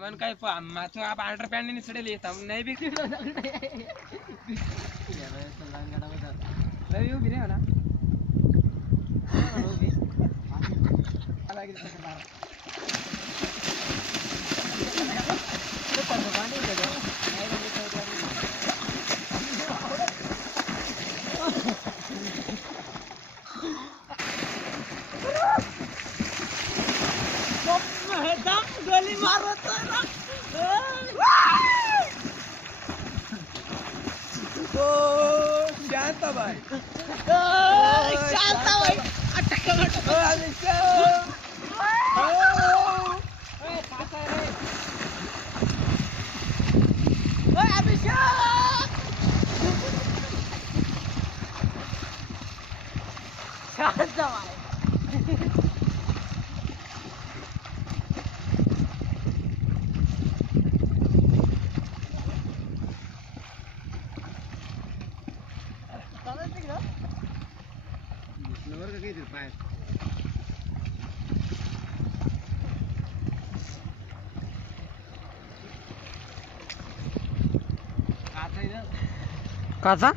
अमन काय माचो आप under pant नहीं सड़े लेता नहीं भी नहीं भी नहीं होना अलग गोली मारो तो ना ओ शांत भाई अटक शांत भाई काचा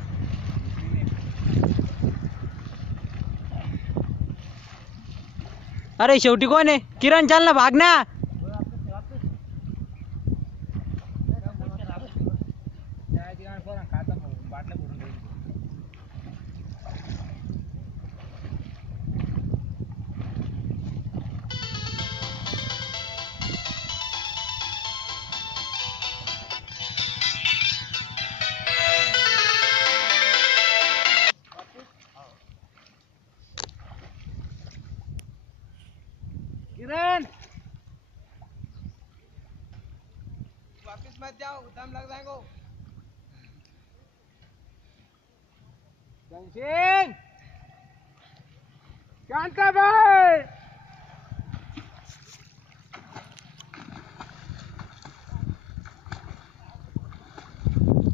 अरे शेवटी कोण आहे किरण चाल ना भाग ना किरण वापिस मत जाओ दम लग जाएगा जंगसिंह शांता भाई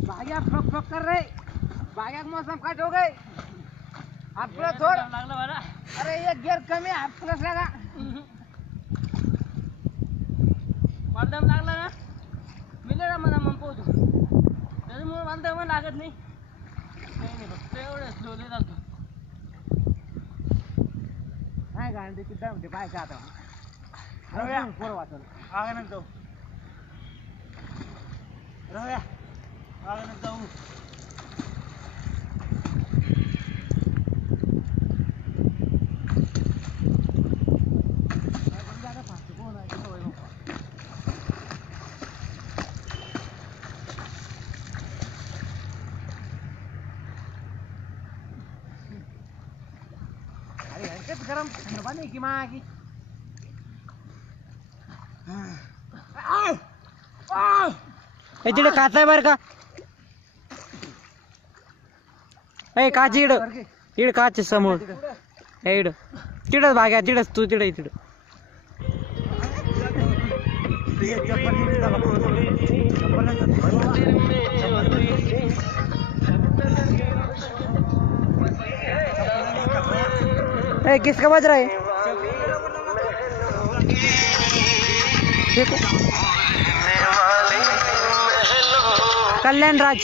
भाग्या फक फक कर रहे भाग्या मौसम कट हो गए आप पूरा थोड़ा अरे ये गियर कमी आप प्लस लगा दम लागला ना मिलेला मला मग पोहोचू त्याच्यामुळे मला दम लागत नाही फक्त एवढं स्लोली जातो नाही गांधी किती म्हणते पाहायचं आता पोरं वाचल आगानं जाऊ राहूया आगानं जाऊ गरम थंड पाणी की मागी तिकडे काच आहे बर का काच इड इड काच समोर इड तिडच भाग्या तिडच तू तिड तिड किसका बज रहा है कल्याण राज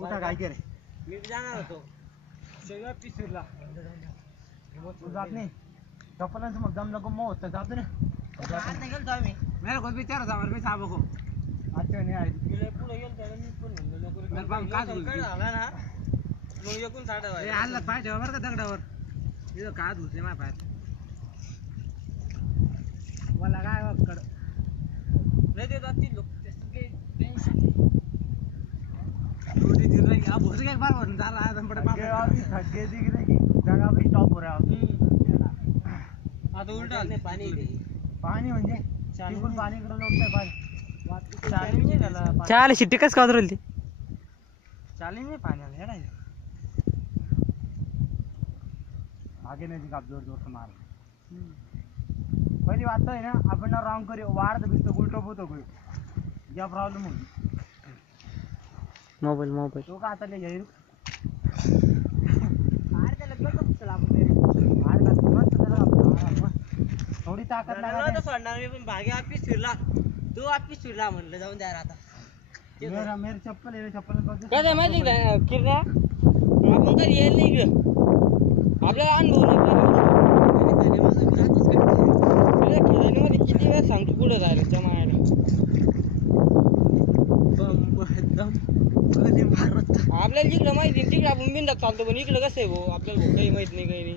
काय के रे मी जाणार होतो सगळं पिसरला जात नाही कपलांचं मग दम नको मग होतं जातो ना जात नाही गेलो आम्ही मेरे को भी 4000 में साहब को अच्छा नहीं आई पुढे गेलो त्याला मी पण म्हणलो नको रे काय झाला ना मग एकूण साडा ए आला पाय ठेवा बरं का दगडावर इथं कात घुसले माझ्या पायात मला काय वाकड नाही देत ती लोक काही टेन्शन रोटी गिर रही अब घुस गए एक बार और डाल आया बड़े पाप अभी थक गए दिख रही जगह पे स्टॉप हो रहा है आता उलटा पाणी पाणी म्हणजे चालून पाणी कडे लोटतंय पाणी चाली नाही झाला चाल शिट्टी कस का उतरली चाली नाही पाण्याला हेडा आगे नहीं आप जोर जोर से मार पहली बात तो है ना अपन रॉन्ग करी वार तो बिस्तो उल्टो पोतो कोई क्या प्रॉब्लम होगी मोबाइल तो का आता ले जाई मार के लगभग कब चला अपन मेरे मार का मस्त चला थोडी ताकद लागत सोडणार मी पण भागे ऑफिस फिरला तू ऑफिस फिरला म्हणलं जाऊन द्या आता मेरा चप्पल आहे चप्पल काय माहिती का किरण्या आपण तर येईल नाही इकडं आपल्याला अनुभव मध्ये किती वेळ सांगतो पुढे जायला त्या मायाला आपल्याला जिकडं माहिती तिकडे आपण बिंदात चालतो पण इकडं कसं आहे भाऊ आपल्याला भाऊ काही माहित नाही काही नाही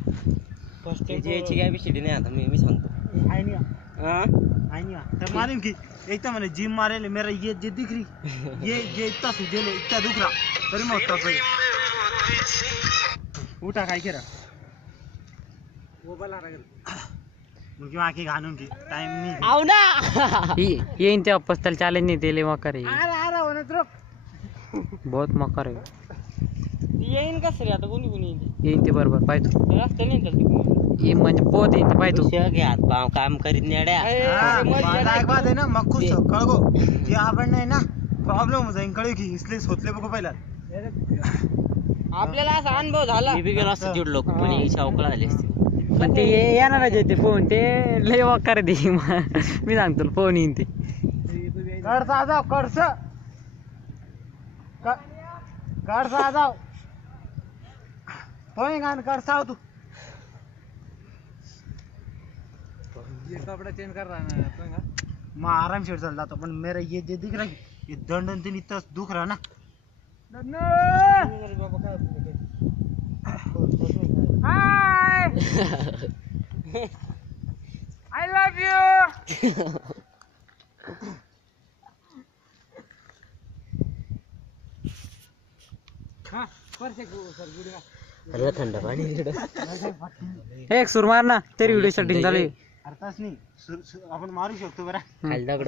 फर्स्ट टाइम यायची काय विषय नाही आता मी सांगतो आहे नहीं तर मालूम की एक तो मैंने जिम मारे ले मेरा ये दिख रही ये इतना सूझे ले इतना दुख रहा तरी मैं उठता भाई उठा काय केरा वो बला रहा मुझे आंखें घालूं की टाइम नहीं आओ ना ये इनते वापस तल चैलेंज नहीं तेले मकर है आ रहा होने तो बहुत मकर है ये इनका सर आता कोणी कोणी ये इनते बरोबर पाय तू रस्ता नाही चालते ये म्हणजे पोत आहे पाय तू हात पाव काम करीत नेड्या एक बात है ना मक्खू कळगो ये आपण नाही ना प्रॉब्लेम हो जाईल कळू की इसलिए सोचले बघू पहिला आपल्याला असा अनुभव झाला मी बी गेलो असतो जोडलो पण शावकळा झाली असती पण ते येणारच आहे ते फोन ते लय वकार दे मी सांगतो फोन येईन ते कडसा जाव कडस कडसा जाव पोय गान कडसा तू ये कपड़ा चेंज कर रहा है ना मैं आराम से चल जाता पण मेरा ये जो दिख रहा है ये दंडन तीन इतना दुख रहा ना हाय आई लव यू हाँ परसे सर गुड़िया अरे थंड पाणी एक सुर मार ना तेरी व्हिडिओ शूटिंग चालू आहे अर्थात नाही आपण मारू शकतो बरं खाली दगड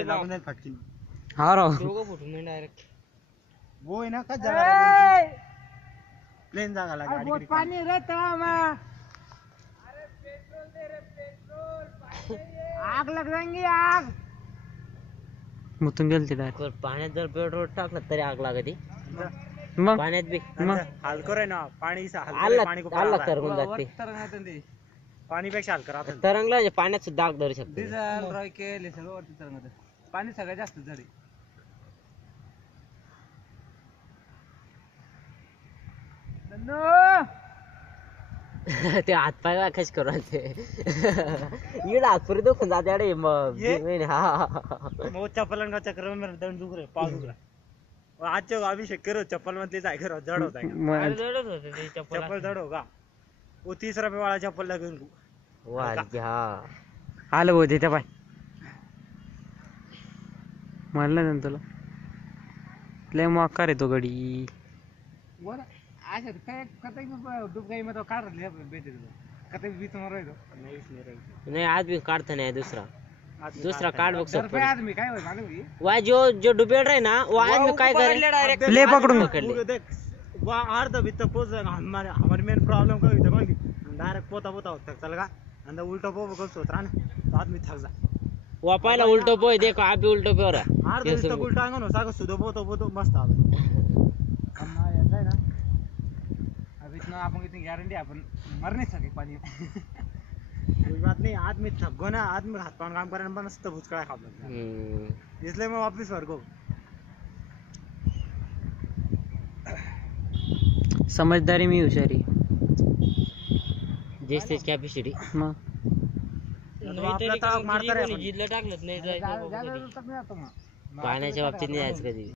लागून जाईल फटकीन हा राव दोघं फुटून नाही डायरेक्ट वो है ना का जागा प्लेन जागा लगा गाड़ी पानी रहता है अरे पेट्रोल दे रे पेट्रोल आग लग जाएंगी आग मुतून गेलते डायरेक्ट पाण्यात जर पेट्रोल टाकलं तरी आग लागते मग पाण्यात बी मग हलकर आहे ना पाणी पाणी को आला तरंगून जाते पाणीपेक्षा हलकर राहतं तरंगला म्हणजे पाण्यात सुद्धा आग धरू शकते डिझेल रॉकेल सगळं वरती तरंगत पाणी सगळ्यात जास्त जड आहे ते हात पाय खच करून ते इकडे हात पुरे दुखून जाते अरे मग मग चप्पल का चक्कर में मेरा दंड दुख रहा है पाव दुख रहा है आज जो अभिषेक करो चप्पल में ले जाए करो जड़ होता है चप्पल जड़ होगा वो 30 रुपए वाला चप्पल लगे उनको वाह आलं बोलते त्या पाय म्हणलं ना तुला लय मकार आहे तो गडी अच्छा काय कतई दुबगाई में तो काढ रहा बेटे कतई बीच में रह दो नहीं आज भी काढता नहीं दूसरा कार्ड बॉक्स पर आदमी काय होय मालूम वह जो डुबेड़ रहे ना वो आदमी काय करे ले पकड़ूं देख वो अर्ध बित्त पोच हमारे मेन प्रॉब्लम का होता कोई डायरेक्ट पोता होता चल का अंदर उल्टा पो को सोच रहा ना तो आदमी थक जा वो पहला उल्टो पो देखो आप भी उल्टो पे हो रहा है अर्ध बित्त उल्टा आंगन हो साको सुदो पोतो मस्त आ हम ऐसा है ना अब इतना आपको इतनी गारंटी अपन मर नहीं सके पानी कोई बात नहीं आदमी थक गो ना आदमी हाथ पाँव काम करने मस्त भुचकड़ा खा लेता इसलिए मैं वापस वर्गो समझदारी में हुशारी जेस तेच कॅपॅसिटी मग आपला मारता रे जिल्हा टाकलंच नाही पाण्याच्या बाबतीत नाही जायचं कधी